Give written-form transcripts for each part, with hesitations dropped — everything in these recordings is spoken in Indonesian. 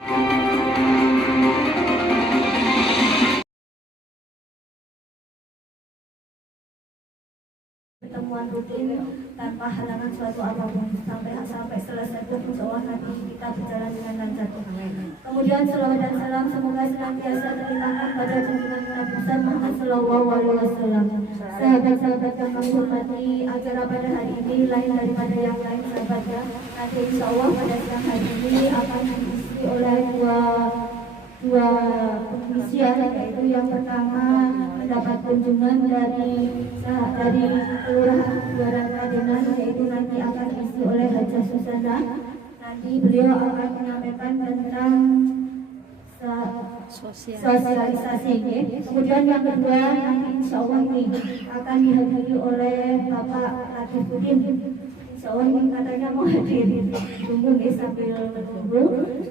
Pertemuan rutin tanpa halangan suatu apapun sampai selesai pun insyaallah nanti kita berjalan dengan lancar. Kemudian selawat dan salam semoga senantiasa terlimpahkan pada junjungan Nabi Muhammad sallallahu alaihi wasallam. Sahabat-sahabat yang kami hormati, acara pada hari ini lain daripada yang lain sahabatnya. Nanti insyaallah pada siang hari ini akan diisi oleh dua pengisian, yaitu yang pertama mendapat kunjungan dari Kelurahan Buaran Kadenan, yaitu nanti akan diisi oleh Hajah Susana. Nanti beliau akan menyampaikan tentang sosialisasi. Kemudian yang kedua nanti insya Allah ini akan dihadiri oleh Bapak Latifuddin. Insya Allah ini katanya mau hadir. Tunggu nih sambil menunggu.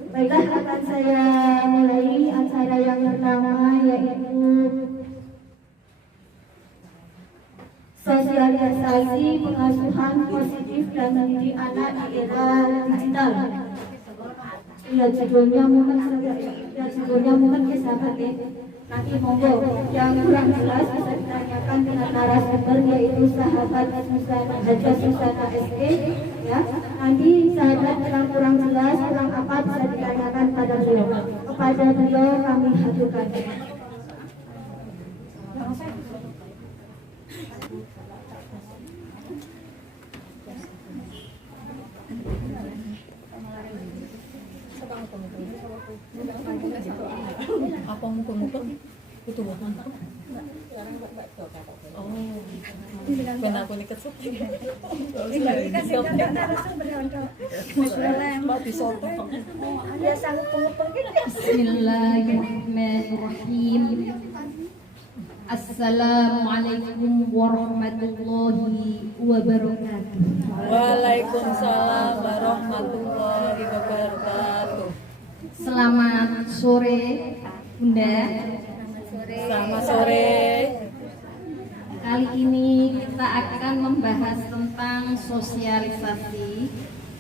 Baiklah, akan saya mulai acara yang pertama, yaitu sosialisasi pengasuhan positif dan mendidik anak di era digital. Ya judulnya mungkin ya sahabat ya. Nanti monggo yang kurang jelas bisa ditanyakan dengan narasumber, yaitu sahabat Hajah Susana SE ya. Nanti sahabat yang kurang jelas, kurang apa bisa ditanyakan pada beliau. Kepada beliau kami haturkan. Apa mukul-mukul itu bukan oh ben aku nih kesuk Bismillahirrahmanirrahim. Assalamualaikum warahmatullahi wabarakatuh. Waalaikumsalam warahmatullahi wabarakatuh. Selamat sore Bunda. Selamat sore. Kali ini kita akan membahas tentang sosialisasi,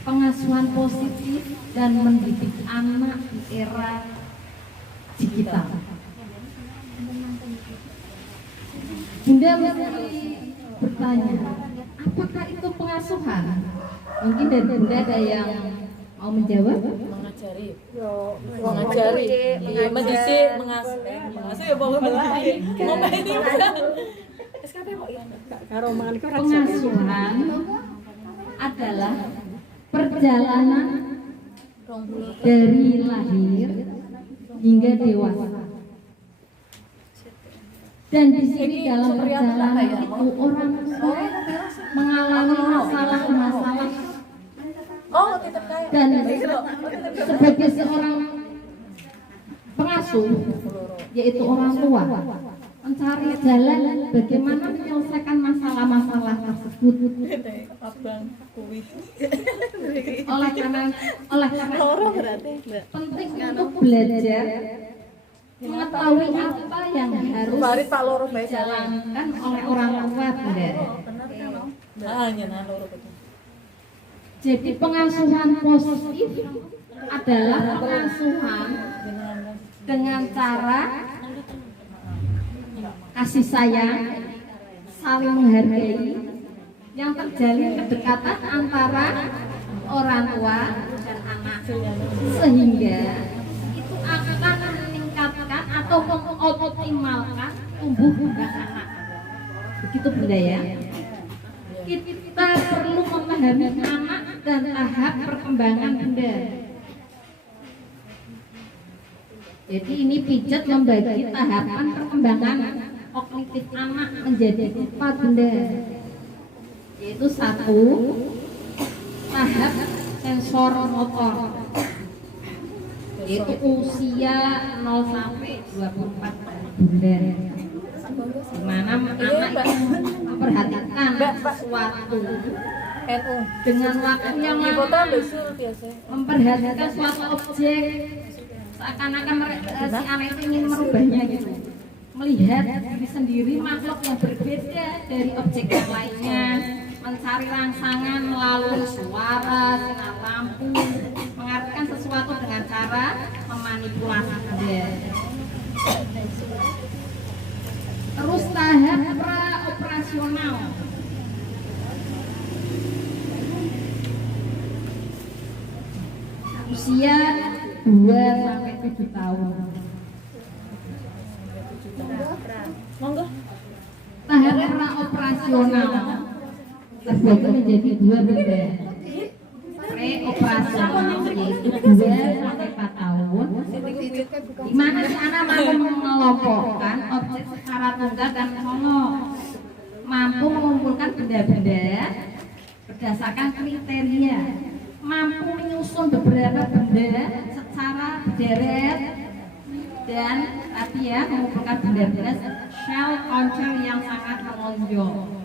pengasuhan positif dan mendidik anak di era digital. Bunda mesti bertanya, apakah itu pengasuhan? Mungkin dari Bunda ada yang mau menjawab? Mengajari, iya mendidik, mengasuh ya bawa mendidik, Pengasuhan adalah perjalanan dari lahir hingga dewasa. Dan di sini dalam perjalanan itu orang tua mengalami masalah-masalah. Dan sebagai seorang pengasuh, yaitu orang tua, mencari jalan bagaimana menyelesaikan masalah-masalah tersebut. Oleh karena penting untuk belajar mengetahui apa yang harus dijalankan oleh orang tua, Bunda. Jadi pengasuhan positif adalah pengasuhan dengan cara kasih sayang, saling menghargai, yang terjalin kedekatan antara orang tua dan anak, sehingga itu akan meningkatkan atau mengoptimalkan tumbuh kembang anak. Begitu Bunda ya. Kita perlu memahami anak dan tahap perkembangan Bunda. Jadi ini pijat membagi tahapan perkembangan kognitif anak menjadi 4 Bunda. Yaitu 1, tahap sensor motor, yaitu usia 0 sampai 24 Bunda. Di mana anak memperhatikan sesuatu dengan waktu yang lama, memperhatikan suatu objek seakan-akan si anak itu ingin merubahnya gitu, melihat diri sendiri makhluk yang berbeda dari objek yang lainnya, mencari rangsangan melalui suara, sinar lampu, mengartikan sesuatu dengan cara manipulasi Bunda. Terus tahap pra-operasional. Usia 2 sampai 7 tahun. Monggo. Tahap pra-operasional terbagi menjadi 2 Bunda. Pre-operasional yaitu 2 sampai 4 tahun, di mana si anak mampu mengelompokkan objek secara tunggal dan monolog, mampu mengumpulkan benda-benda berdasarkan kriteria, mampu menyusun beberapa benda secara berderet, dan tadi ya mengumpulkan benda-benda shell control yang sangat menonjol.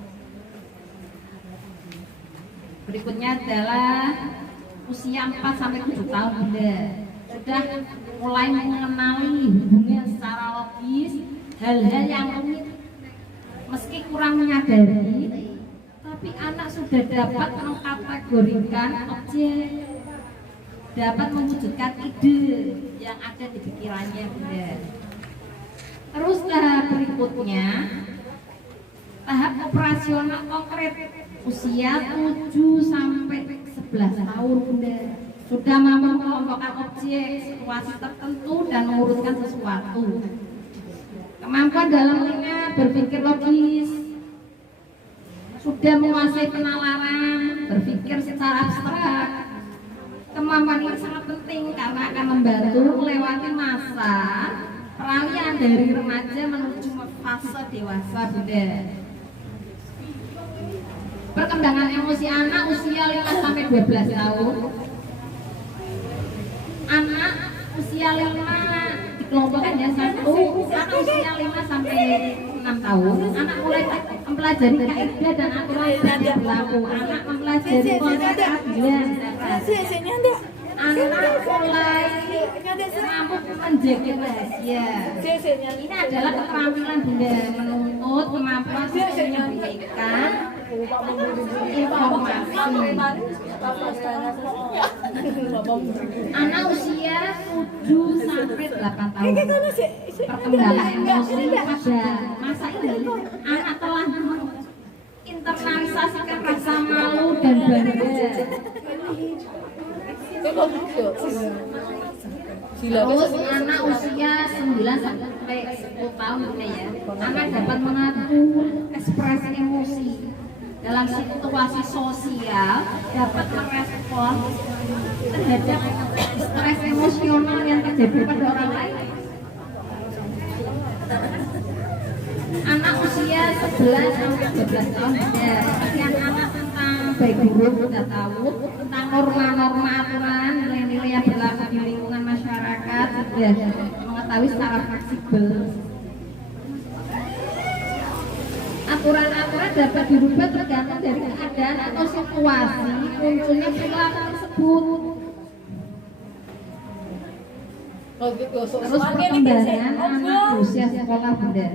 Berikutnya adalah usia 4 sampai 7 tahun Bunda. Sudah mulai mengenali hubungan secara logis, hal-hal yang rumit meski kurang menyadari, tapi anak sudah dapat mengkategorikan objek, dapat mewujudkan ide yang ada di pikirannya Bunda. Terus tahap berikutnya, tahap operasional konkret usia 7 sampai 11 tahun Bunda. Sudah mampu mengelompokkan objek, situasi tertentu dan menguruskan sesuatu. Kemampuan dalam mengingat, berpikir logis, sudah menguasai penalaran, berpikir secara abstrak. Kemampuan ini sangat penting karena akan membantu melewati masa peralihan dari remaja menuju fase dewasa Bunda. Perkembangan emosi anak usia 5 sampai 12 tahun. Anak usia 5 dikelompokkan ya, satu anak usia 5 sampai 6 tahun. Anak mulai mempelajari kaidah dan aturan yang berlaku. Anak mempelajari konsep keadilan. Anak mulai mampu menjaga rahasia. Ini adalah keterampilan Bunda menuntut kemampuan menyampaikan informasi. Anak usia 7 sampai 8 tahun. Perkembangan emosi pada masa ini, anak telah internalisasikan rasa malu dan bangga. Terus anak usia 9 sampai 10 tahun ya, anak dapat mengatur ekspresi emosi dalam situasi sosial, dapat merespon terhadap stres emosional yang terjadi pada orang lain. Anak usia 11 sampai 12 tahun ya, sekian anak tentang baik buruk sudah tahu, tentang norma-norma aturan, nilai-nilai yang berlaku di lingkungan masyarakat sudah mengetahui secara fleksibel. Aturan-aturan dapat dirubah tergantung dari keadaan atau situasi munculnya perilaku tersebut. Terus perkembangan anak usia sekolah Bunda.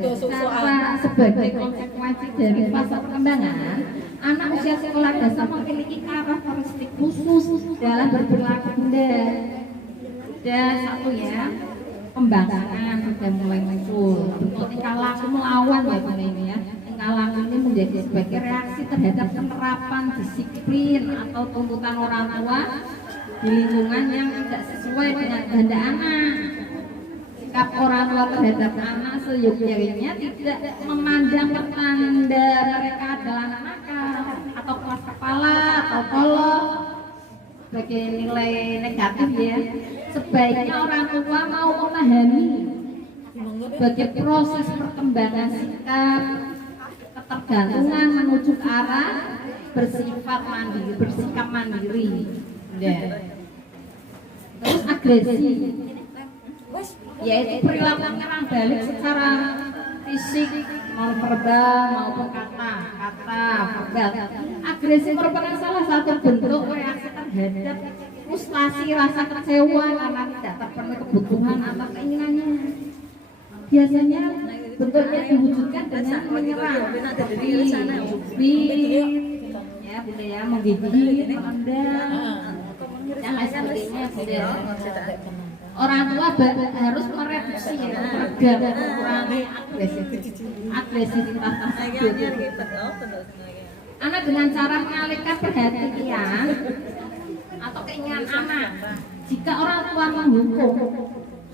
Sebagai konsekuensi dari fase perkembangan, anak usia sekolah dasar memiliki karakteristik khusus dalam berperilaku Bunda. Dan satu ya, pembangkangan sudah mulai muncul. Bentuk tingkah laku melawan ya Bunda ini ya. Tingkah laku ini menjadi sebagai reaksi terhadap penerapan disiplin atau tuntutan orang tua di lingkungan yang tidak sesuai dengan kehendak anak. Sikap orang tua terhadap anak seyogyanya tidak memandang pertanda mereka adalah anak nakal atau keras kepala atau kolot sebagai nilai negatif ya. Sebaiknya orang tua mau memahami sebagai proses perkembangan sikap, ketergantungan menuju ke arah bersikap mandiri. Terus agresi, yaitu perilaku menyerang balik secara fisik, mau verbal maupun kata verbal. Agresi merupakan salah satu bentuk reaksi terhadap frustasi, rasa kecewa karena tidak terpenuhi kebutuhan atau keinginannya. Biasanya bentuknya diwujudkan dengan menyerang, seperti ya Bunda ya, menggigit, menendang, dan lain sebagainya Bunda. orang tua harus mereduksi ya, meredam, mengurangi agresivitas tersebut. Anak dengan cara mengalihkan perhatian atau keinginan anak. Jika orang tua menghukum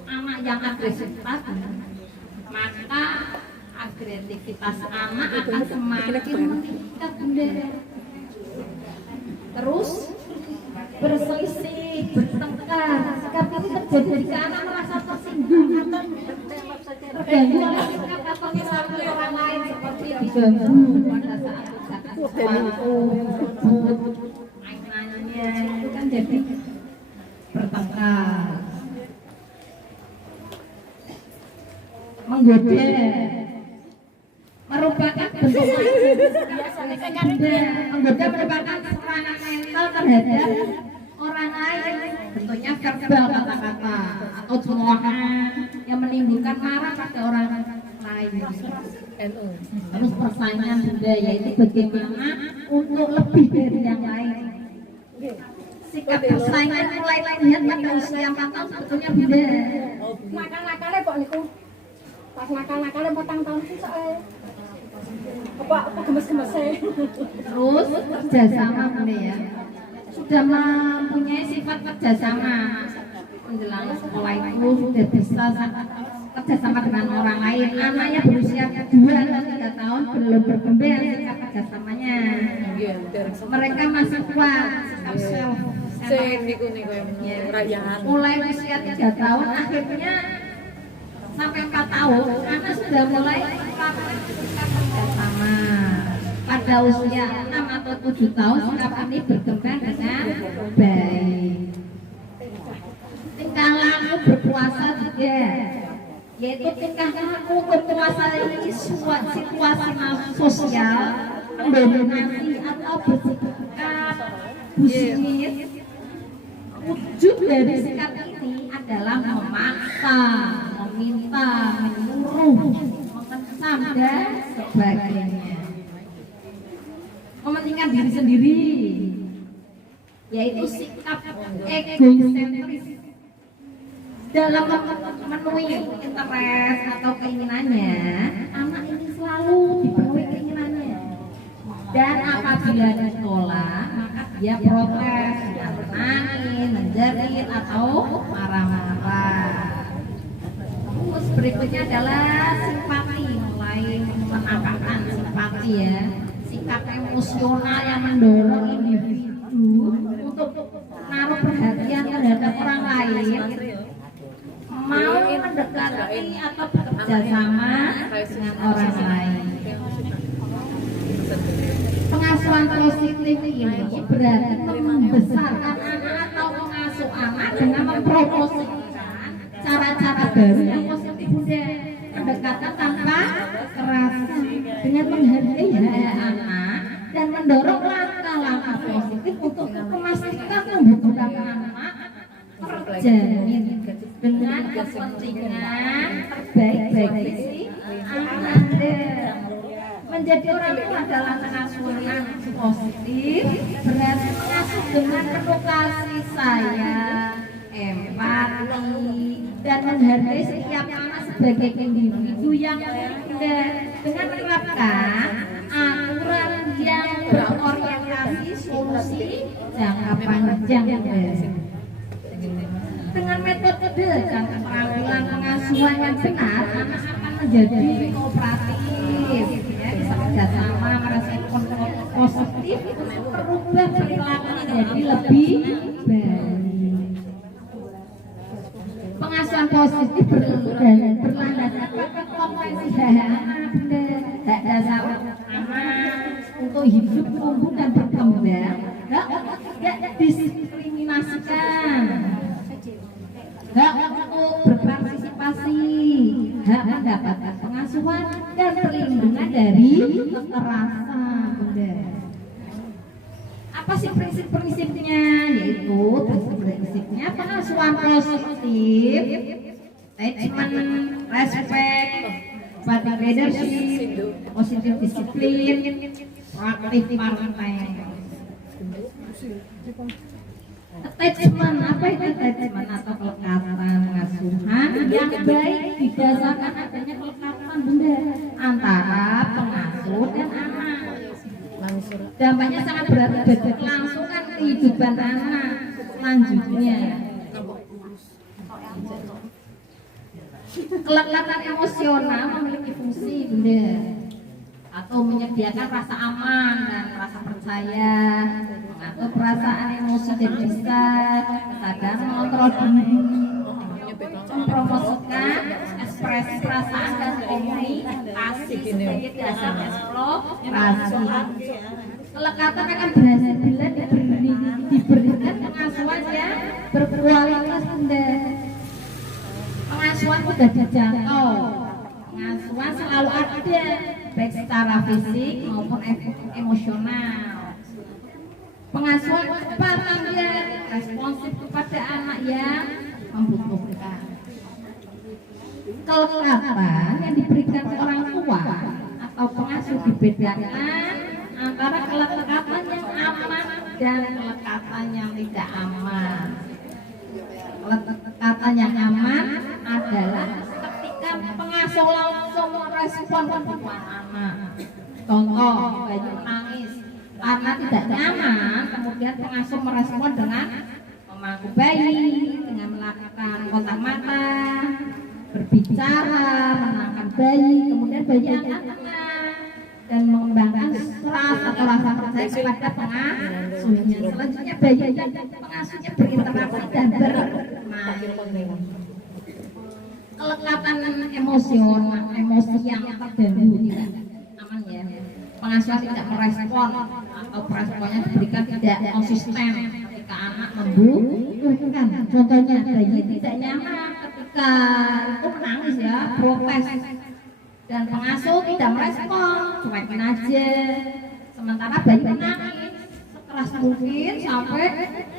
anak yang agresif tadi, maka agresivitas anak akan semakin meningkat, Bunda. Terus berselisih, bertengkar. Sikap ini terjadi jika anak merasa tersinggung atau terganggu oleh sikap atau perilaku orang lain seperti diganggu pada saat ucapan sesuatu, sebut, mainannya, itu kan jadi bertengkar. Menggoda merupakan bentuk menggoda merupakan serangan mental terhadap orang lain, bentuknya verbal, kata-kata atau cemoohan yang menimbulkan marah pada orang lain. Terus persaingan Bunda, yaitu bagaimana untuk lebih dari yang lain. Sikap persaingan mulai terlihat pada usia 4 tahun sebetulnya, Bunda. Nakal-nakalnya kok niku pas nakal-nakalnya 4 tahun sih soalnya apa gemes-gemesnya. Terus kerjasama, Bunda ya, sudah mempunyai sifat kerjasama menjelang sekolah itu sudah bisa kerjasama dengan orang lain. Anaknya berusia 2 atau 3 tahun belum berkembang sikap kerjasamanya. Mereka masih kuat sikap self. Mulai usia 3 tahun akhirnya sampai 4 tahun anak sudah mulai melakukan sikap kerjasama. Pada usia 6 atau 7 tahun sikap ini berkembang dengan baik. Tingkah laku berpuasa juga, yaitu tingkah laku berpuasa ini situasi sosial, mendominasi atau bersikap bullshit. Wujud dari sikap ini adalah memaksa, meminta, menyuruh, mengecam dan sebagainya. Mementingkan diri sendiri, yaitu sikap egosentris. Dalam memenuhi interest atau keinginannya, anak ini selalu dipenuhi keinginannya. Dan apabila ditolak, maka dia protes, menangis, menjerit atau marah-marah. Terus berikutnya adalah simpati, mulai menampakkan simpati ya. Sikap emosional yang mendorong individu untuk menaruh perhatian terhadap orang lain, mau mendekati atau bekerja sama dengan orang lain. Pengasuhan positif ini berarti membesarkan anak atau mengasuh anak dengan mempromosikan cara-cara baru yang positif, Bunda. Pendekatan tanpa kekerasan dengan menghargai hak anak dan mendorong langkah-langkah positif untuk memastikan kebutuhan anak terjamin dengan kepentingan terbaik bagi si Anda. Menjadi orang tua adalah pengasuhan yang positif, berarti mengasuh dengan penuh kasih sayang, empati, dan menghargai setiap anak sebagai individu yang unik, dengan menerapkan aturan yang berorientasi solusi jangka panjang. Dengan metode dan keterampilan pengasuhan yang benar, anak akan menjadi kooperatif, ya, bisa kerjasama, merespon positif, merubah perilaku menjadi lebih baik. Pengasuhan positif berlandaskan pada kompetensi hak dasar anak untuk hidup, tumbuh dan berkembang, tidak diskriminasikan, hak untuk berpartisipasi, hak mendapatkan pengasuhan dan perlindungan dari kekerasan, Bunda. Apa sih prinsip-prinsipnya? Yaitu prinsip-prinsipnya pengasuhan positif, attachment, respect, public leadership, positif disiplin, proaktif parenting. Attachment, apa itu attachment atau kelekatan pengasuhan yang baik didasarkan adanya kelekatan bunda antara pengasuh dan anak. Dampaknya sangat berat bagi kelangsungan kehidupan anak selanjutnya. Kelekatan emosional memiliki fungsi bunda atau menyediakan rasa aman dan rasa percaya, mengatur perasaan emosi dan bisa kesadaran mengontrol diri, mempromosikan ekspresi perasaan dan komunikasi sebagai dasar eksplorasi. Kelekatan akan berhasil bila diberikan pengasuhan yang berkualitas bunda. Pengasuhan mudah dijangkau, pengasuhan selalu ada baik secara fisik maupun emosional. Pengasuhan cepat tanggap, responsif kepada anak yang membutuhkan. Kelekatan yang diberikan orang tua atau pengasuh dibedakan antara kelekatan yang aman dan kelekatan yang tidak aman. Kelekatan yang aman adalah ketika pengasuh langsung merespon kebutuhan anak. Contoh, bayi menangis karena tidak nyaman, kemudian pengasuh merespon dengan memangku bayi, dengan melakukan kontak mata, berbicara, menenangkan bayi, kemudian bayi akan tenang dan mengembangkan trust atau rasa percaya kepada pengasuhnya. Selanjutnya bayi dan pengasuhnya berinteraksi dan bermain. Kelekatan emosional, emosi yang terganggu tidak aman ya. Pengasuh tidak merespon atau responnya diberikan tidak konsisten ketika anak membutuhkan. Contohnya bayi tidak nyaman ketika itu menangis ya, protes, dan pengasuh tidak merespon, cuekin aja. Sementara bayi menangis sekeras mungkin sampai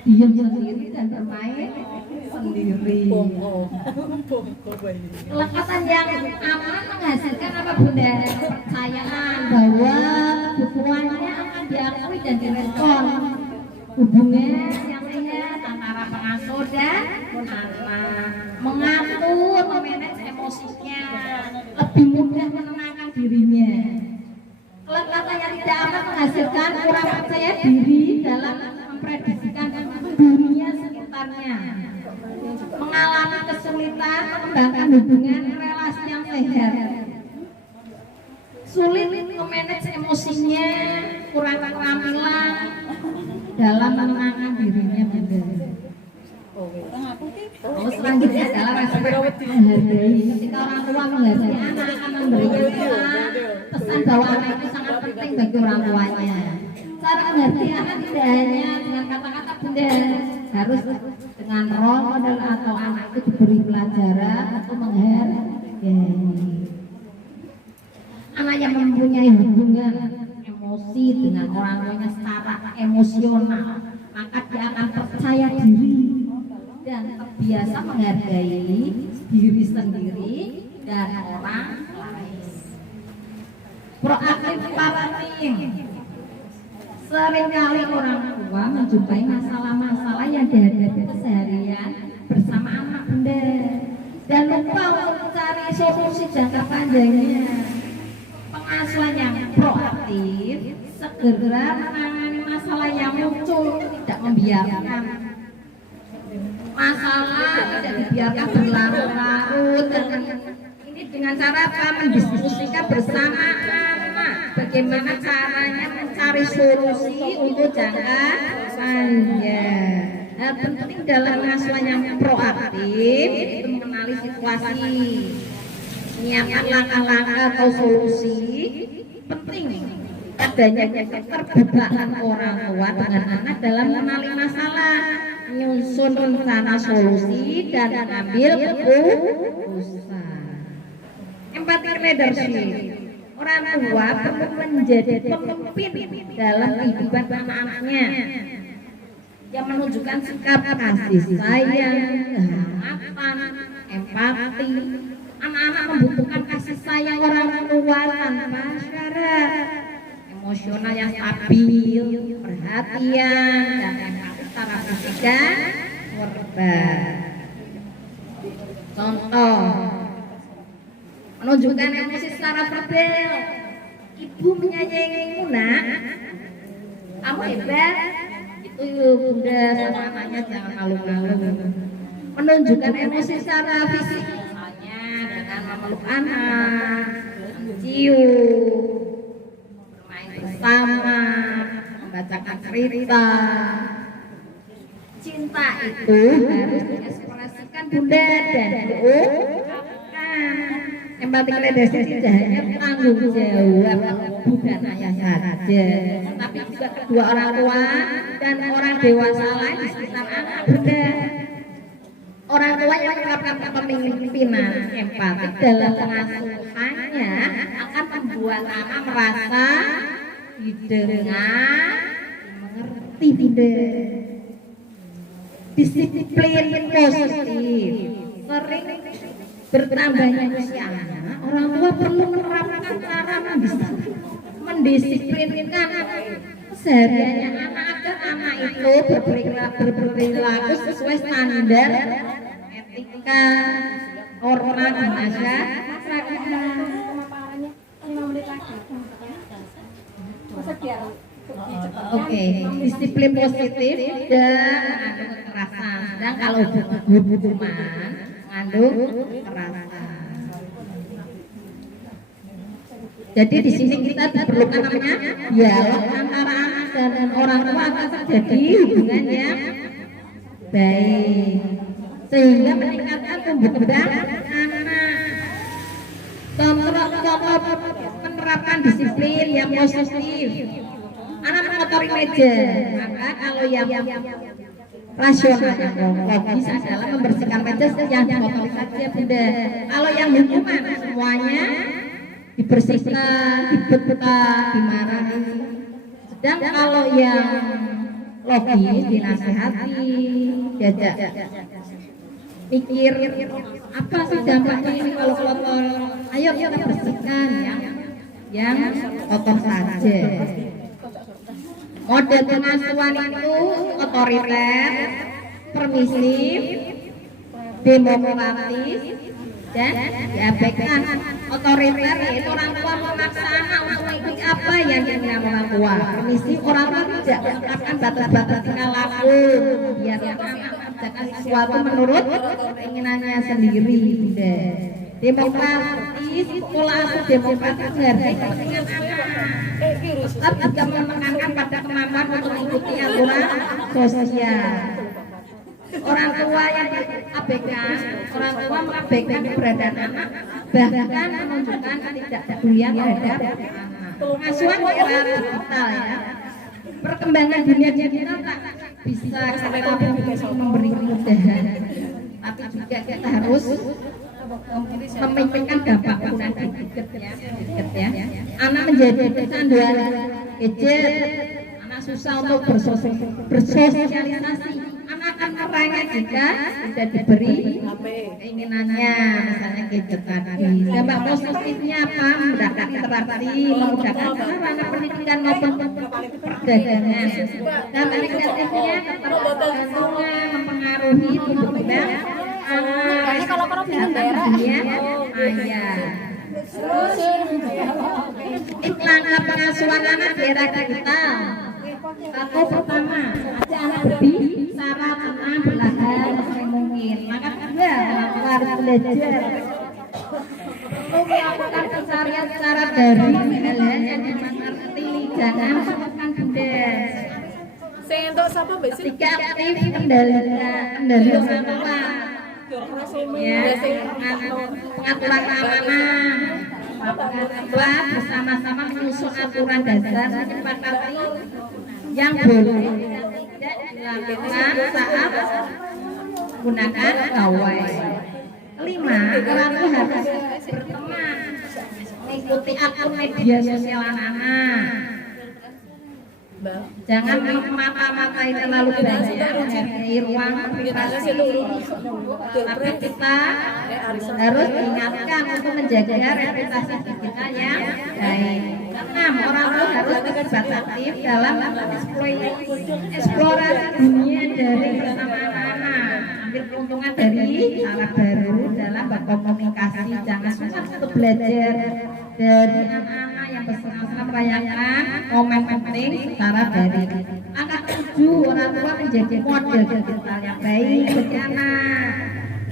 diam sendiri dan bermain sendiri. Kelekatan yang aman menghasilkan apa bunda? Kepercayaan bahwa kebutuhannya akan diakui dan direspon. Hubungan yang sehat antara pengasuh dan anak, mengatur, memanage emosinya, lebih mudah menenangkan dirinya. Kelekatan yang tidak aman menghasilkan kurang percaya diri dalam memprediksikan dunia sekitarnya, mengalami kesulitan mengembangkan hubungan relasi yang sehat, sulit memanage emosinya, kurang keterampilan dalam menenangkan dirinya bunda. Selanjutnya adalah rasa menghargai. Ketika orang tua menghargai anak akan memberikan pesan bahwa anak itu sangat penting bagi orang tuanya. Cara menghargai anak tidak hanya dengan kata-kata bunda, harus dengan role model atau anak itu diberi pelajaran untuk menghargai. Anak yang mempunyai hubungan emosi dengan orang tuanya secara emosional, maka dia akan percaya diri dan terbiasa menghargai diri sendiri dan orang lain. Proaktif parenting. Seringkali orang tua menjumpai masalah-masalah yang dihadapi keseharian bersama anak bunda dan lupa untuk mencari solusi jangka panjangnya. Pengasuhan yang proaktif segera menangani masalah yang muncul, tidak membiarkan masalah tidak dibiarkan berlarut-larut, dan ini dengan cara apa? Mendiskusikan bersama anak bagaimana caranya mencari solusi untuk jangka panjang. Hal penting dalam pengasuhan yang proaktif itu mengenali situasi, menyiapkan langkah-langkah atau solusi. Penting adanya keterbukaan orang tua dengan anak dalam mengenali masalah, menyusun rencana solusi dan mengambil keputusan. Empathy leadership. Orang tua perlu menjadi pemimpin dalam kehidupan anak-anaknya yang menunjukkan sikap kasih sayang, kehangatan, empati. Anak-anak membutuhkan kasih sayang orang tua tanpa syarat, emosional yang stabil, perhatian, dan empati secara fisik membagikan korban. Contoh, menunjukkan emosi secara verbal. Ibu menyayangimu nak, kamu hebat. Itu bunda sama anaknya jangan malu-malu. Menunjukkan emosi secara fisik, misalnya dengan memeluk anak, mencium, bermain bersama, membacakan cerita. Cinta itu harus diekspresikan bunda dan diungkapkan. Empati gradasi tidak hanya tanggung jawab bukan ayah saja, tapi juga kedua orang tua dan orang dewasa lain di sekitar anak bunda. Orang tua yang menerapkan kepemimpinan empati dalam pengasuhannya akan membuat anak merasa didengar, mengerti bunda. Disiplin positif. Sering bertambahnya usia anak, orang tua perlu menerapkan cara mendisiplinkan kesehariannya anak agar anak itu berperilaku sesuai standar etika norma di masyarakat. Oke, disiplin positif dan mengandung kekerasan. Sedang kalau hukuman mengandung kekerasan. Jadi di sini kita diperlukan namanya dialog antara anak dan orang tua agar terjadi hubungan yang baik sehingga meningkatkan tumbuh kembang anak. Contoh menerapkan disiplin yang positif. Anak mengotori meja, maka kalau yang rasional logis adalah membersihkan meja yang dikotori saja bunda. Kalau yang hukuman semuanya dibersihkan, dibetak, dimarahi. Sedang kalau yang logis dinasihati, diajak pikir apa sih dampaknya ini kalau kotor. Ayo kita bersihkan yang kotor saja. Model pengasuhan itu otoriter, permisif, demokratis, dan diabaikan. Otoriter yaitu orang tua memaksa anak untuk mengikuti apa yang diinginkan orang tua. Permisif, orang tua tidak menetapkan batas-batas tingkah laku, biarkan anak mengerjakan sesuatu menurut keinginannya sendiri. Demokratis, pola asuh demokratis menghargai kepentingan anak. Tetap juga menekankan pada kemampuan untuk mengikuti aturan sosial. Orang tua yang diabaikan, orang tua mengabaikan keberadaan anak, bahkan menunjukkan ketidakpedulian terhadap anak. Pengasuhan di era digital ya. Perkembangan dunia digital tak bisa kita memberi kemudahan, tapi juga kita harus memikirkan dampak penggunaan gadget ya. Anak menjadi kecanduan gadget, anak susah untuk bersosialisasi. Anak akan merengek jika tidak diberi keinginannya, misalnya gadget tadi. Dampak positifnya apa? Memudahkan interaksi, memudahkan sarana pendidikan maupun perdagangan. Dampak negatifnya ketergantungan mempengaruhi tumbuh kembang anak. Kalau problem daerah ayah. Langkah pengasuhan anak di era digital. Satu pertama, ajak anak berbicara tentang belajar mungkin. Maka kedua, harus belajar. Melakukan pencarian secara daring, hal-hal yang dimengerti, jangan menekan bunda. Sentok siapa besi? Ketiga, aktif kendali orang tua. Ya, pengaturan keamanan. Orang bersama-sama menyusun aturan dasar menyepakati yang boleh tidak dilakukan saat menggunakan gawai. Kelima, orang tua harus berteman, mengikuti akun media sosial anak-anak. Jangan mata-matai terlalu banyak, menghargai ruang privasi. Tapi kita harus diingatkan untuk menjaga reputasi kita yang baik. 6. Orang tua harus terlibat aktif dalam eksplorasi dunia dari bersama anak-anak. Ambil keuntungan dari cara baru dalam berkomunikasi. Jangan cuma untuk belajar dari anak-anak yang bersenang-senang merayakan momen penting secara daring. Angka 7. Orang tua menjadi model digital yang baik bagi anak.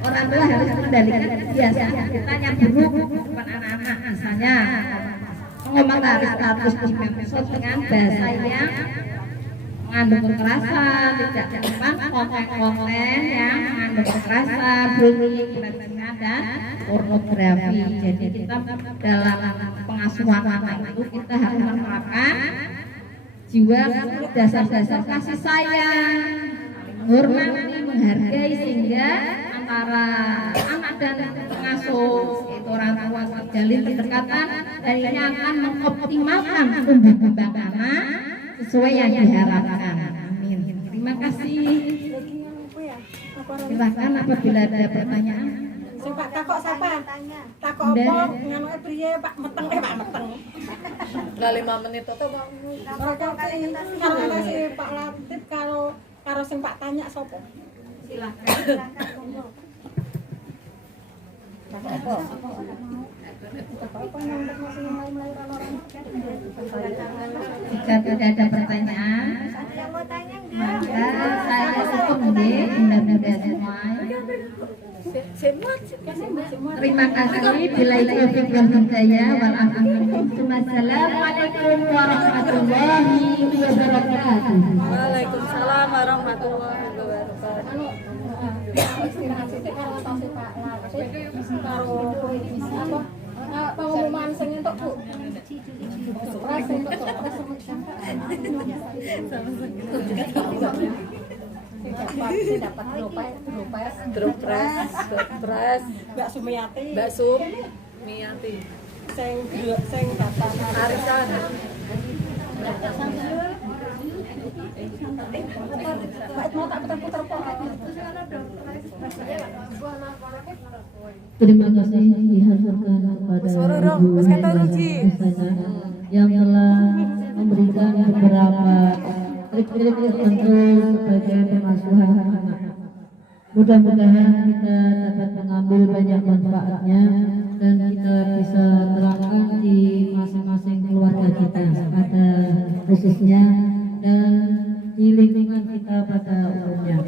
Orang tua harus mengendalikan kebiasaan digital yang buruk depan anak-anak. Misalnya mengomentari status di medsos dengan bahasa yang mengandung kekerasan, tidak memang konten-konten yang mengandung kekerasan, bullying, pelecehan dan pornografi. Jadi kita dalam pengasuhan anak itu kita harus menerapkan jiwa dasar-dasar kasih sayang, menghormati, menghargai, sehingga antara anak dan pengasuh itu orang tua terjalin kedekatan, dan ini akan mengoptimalkan tumbuh kembang anak sesuai yang diharapkan. Amin. Terima kasih. Silahkan apabila ada pertanyaan. Sing Pak takok sapa? Takok apa? Nganu priye Pak meteng Pak meteng. Lah 5 menit to Bang. Karo si Pak Latif karo sing Pak tanya sapa? Silakan. Jika tidak ada pertanyaan, maka saya tutup nggih, mudah-mudahan semua. Terima kasih. Bila taufiq wal hidayah wal Assalamualaikum warahmatullahi wabarakatuh. Waalaikumsalam warahmatullahi wabarakatuh. Istirahat sithik karo tasi Pak Latif karo pengumuman sing entuk Bu. Surprise sing entuk dapat Dropres, Mbak Sumiati. Mbak Sumiati. Sing dapat Arisan. mau tak putar-putar kok. Terima kasih dihaturkan kepada Ibu yang telah memberikan beberapa trik-trik tertentu sebagai pengasuhan anak. Mudah-mudahan kita dapat mengambil banyak manfaatnya dan kita bisa terapkan di masing-masing keluarga kita pada khususnya dan di lingkungan kita pada umumnya.